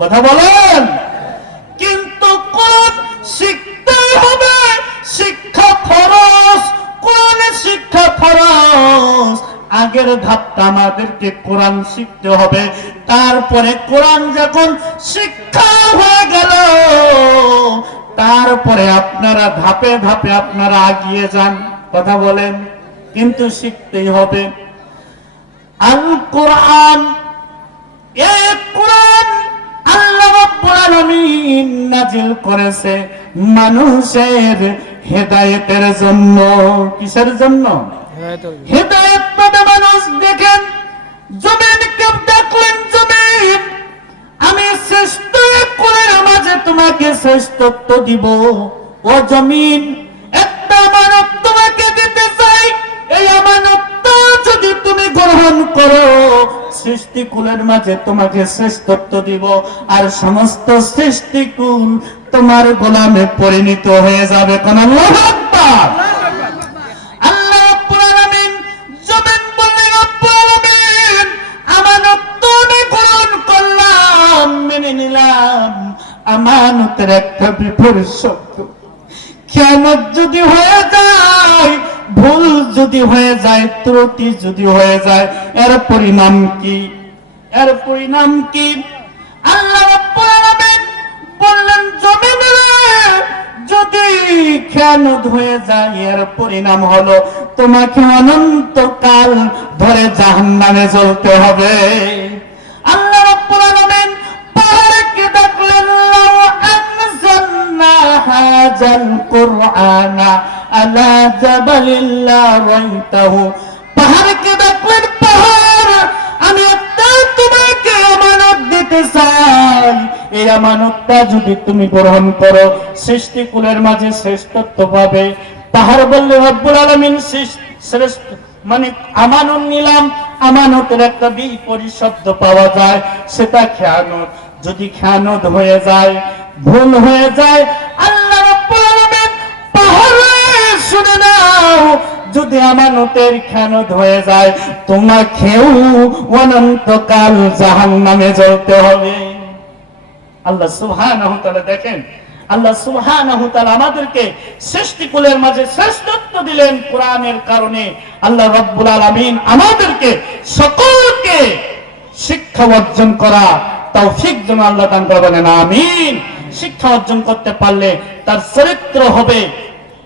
কথা বলেন। কিন্তু কোরআন শিখতেই হবে, শিক্ষা ফরজ, কোরআনের শিক্ষা ফরজ। আগের ধাপটা আমাদেরকে কোরআন শিখতে হবে, তারপরে কোরআন যখন শিক্ষা হয়ে গেল তারপরে আপনারা ধাপে ধাপে আপনারা এগিয়ে যান। কথা বলেন। কিন্তু শিখতেই হবে। আল কোরআন, এই কোরআন আল্লাহ রাব্বুল আলামিন নাজিল করেছে মানুষের হেদায়েতের জন্য। কিসের জন্য? হেদায়েত পাবে মানুষ। দেখেন, জমিনকে দেখলেন, জমিন আমি শ্রেষ্ঠ কোরআনের মাঝে তোমাকে শ্রেষ্ঠত্ব দিব। ও জমিন, একটা আমানত তোমাকে দিতে চাই, এই আমানতটা যদি তুমি গ্রহণ করো সৃষ্টিকুলের মাঝে তোমাকে শ্রেষ্ঠত্ব দিব, আর সমস্ত সৃষ্টিকুল তোমার গোলামে পরিণত হয়ে যাবে। কোন আল্লাহু আকবার। আল্লাহ রাব্বুল আলামিন জমিন বললেন, রাব্বুল আলামিন আমানত তুমি গ্রহণ করলাম, মেনে নিলাম। আমানতের একটা বিপরীত শব্দ, খেয়ানত যদি হয়ে যায়, ভুল যদি হয়ে যায়, ত্রুটি যদি হয়ে যায়, এর পরিণাম কি? এর পরিণাম কি? আল্লাহ রাব্বুল আলামিন বললেন, জমিনে যদি খেয়ানত হয়ে যায় এর পরিণাম হলো তোমাকে অনন্তকাল ধরে জাহান্নামে জ্বলতে হবে। আল্লাহ রাব্বুল আলামিন পাহাড়কে ডাকলেন, লাউ আনজালনা হাযাল কুরআনা আলা জাবালিন লা রাইতাহু। পাহাড়কে ডাকলেন, পাহাড় আমি একটা তোমাকে আমানত দিতে চাই, এই আমানতটা যদি তুমি গ্রহণ করো সৃষ্টিকুলের মাঝে শ্রেষ্ঠত্ব পাবে। পাহাড় বললে, রব্বুল আলামিন শ্রেষ্ঠ মানে আমানত নিলাম। আমানতের একটা বিপরীত শব্দ পাওয়া যায়, সেটা খেয়ানত। যদি খেয়ানত হয়ে যায়, ভুল হয়ে যায়, আল্লাহ রাব্বুল আলামিন পাহাড়ে শুনে নাও, যদি আমানতের খেয়ানত হয়ে যায় তোমাকেও অনন্তকাল জাহান্নামে জ্বলতে হবে। আল্লাহ সুবহানাহু ওয়া তাআলা দেখেন, আল্লাহ সুবহানাহু ওয়া তাআলা আমাদেরকে সৃষ্টিকুলের মাঝে শ্রেষ্ঠত্ব দিলেন কোরআনের কারণে। আল্লাহ রাব্বুল আলামিন আমাদেরকে সকলকে শিক্ষা অর্জন করা তৌফিক যেন আল্লাহ দান করেন, আমিন। শিক্ষা অর্জন করতে পারলে তার চরিত্র হবে,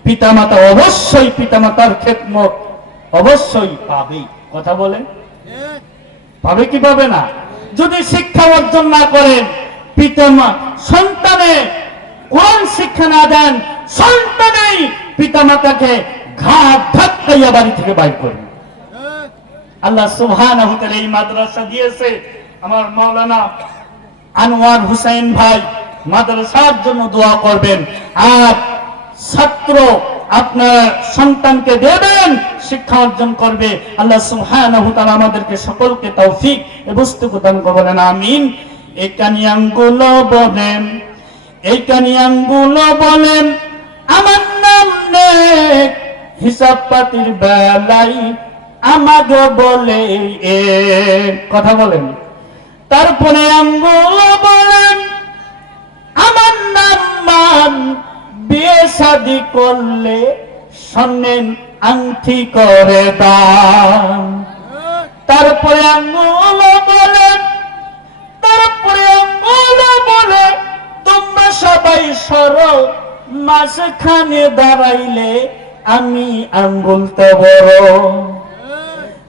পিতামাতা অবশ্যই পিতামাতার খেদমত অবশ্যই পাবে। কথা বলেন, পাবে কি পাবে না? যদি শিক্ষা অর্জন না করেন, সন্তানে কোরআন শিক্ষা না দেন, সন্তানেই পিতামাতাকে ঘাট ধাক্কাইয়া বাড়ি থেকে বাইর করবে। আল্লাহ সুবহানাহু ওয়া তাআলা এই মাদ্রাসা দিয়েছে। আমার মাওলানা আনোয়ার হোসেন ভাই মাদ্রাসার জন্য দোয়া করবেন। আর ছাত্র আপনার সন্তানকে দেবেন, শিক্ষা অর্জন করবে। আল্লাহ সুবহানাহু ওয়া তাআলা আমাদেরকে সকলকে তৌফিক এ বস্তুকে দান করবেন, আমিন। এই কানিয়াঙ্গুলো বলেন, এই কানিয়াঙ্গুলো বলেন আমার নাম নেক, হিসাব পাতির বেলাই আমাকে বলে এ। কথা বলেন। তারপরে আঙ্গুলো বলেন আমার নাম মান, বিয়ে শাদী করলে স্বর্ণের আংটি করে দান। তারপরে আঙ্গুলো বলেন, তারপরে আঙ্গুলো বলে তোমরা সবাই সরো, মাঝখানে দাঁড়াইলে আমি আঙ্গুলটা বড়।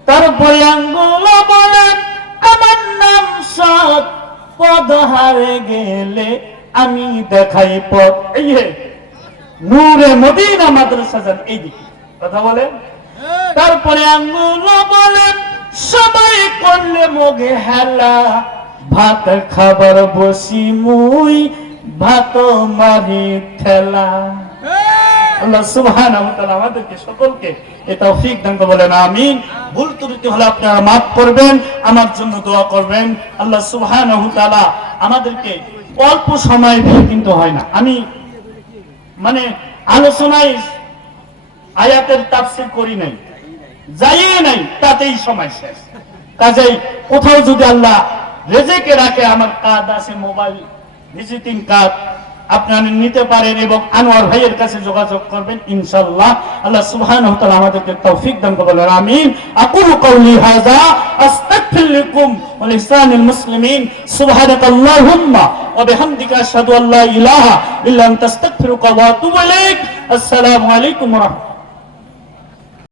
তারপরে আঙ্গুলো বলেন আমার নাম সৎ, পদ হারে গেলে আমি দেখাই পথ। এই নূরে মদিনা মাদ্রাসা যান এইদিকে। কথা বলেন। তারপরে আঙ্গুলো বলেন সবাই করলে মোগে হেলা, ভাত খাবার বসি মুই ভাত মারি ঠেলা। আল্লাহ সুবহানাহু ওয়া তাআলা আমাদেরকে সকলকে এই তৌফিক দান করুন, বলেন আমিন। ভুল ত্রুটি হলে আপনারা মাফ করবেন, আমার জন্য দোয়া করবেন। আল্লাহ সুবহানাহু ওয়া তাআলা আমাদেরকে অল্প সময় কিন্তু হয় না, আমি মানে আলোচনায় আয়াতের তাফসীর করি নাই, যাই নাই, তাতেই সময় শেষ। কাজেই কোথাও যদি আল্লাহ রেজেকে রাখে। আমার কার্ড আছে, মোবাইল ভিজিটিং কার্ড আপনারা নিতে পারেন এবং আনোয়ার ভাইয়ের কাছে যোগাযোগ করবেন ইনশাআল্লাহ। আল্লাহ সুবহানাহু ওয়া তাআলা আমাদেরকে তৌফিক দান করুন, আমিন। আকুলু কওলি হাযা আস্তাগফিরু লাকুম ওয়া লিসানিল মুসলিমিন। সুবহানাকাল্লাহুম্মা ওয়া বিহামদিকা আশহাদু আল্লা ইলাহা ইল্লা আনতা আস্তাগফিরুকা ওয়া আতুবু ইলাইক। আসসালামু আলাইকুম ওয়া রাহমাতুল্লাহ।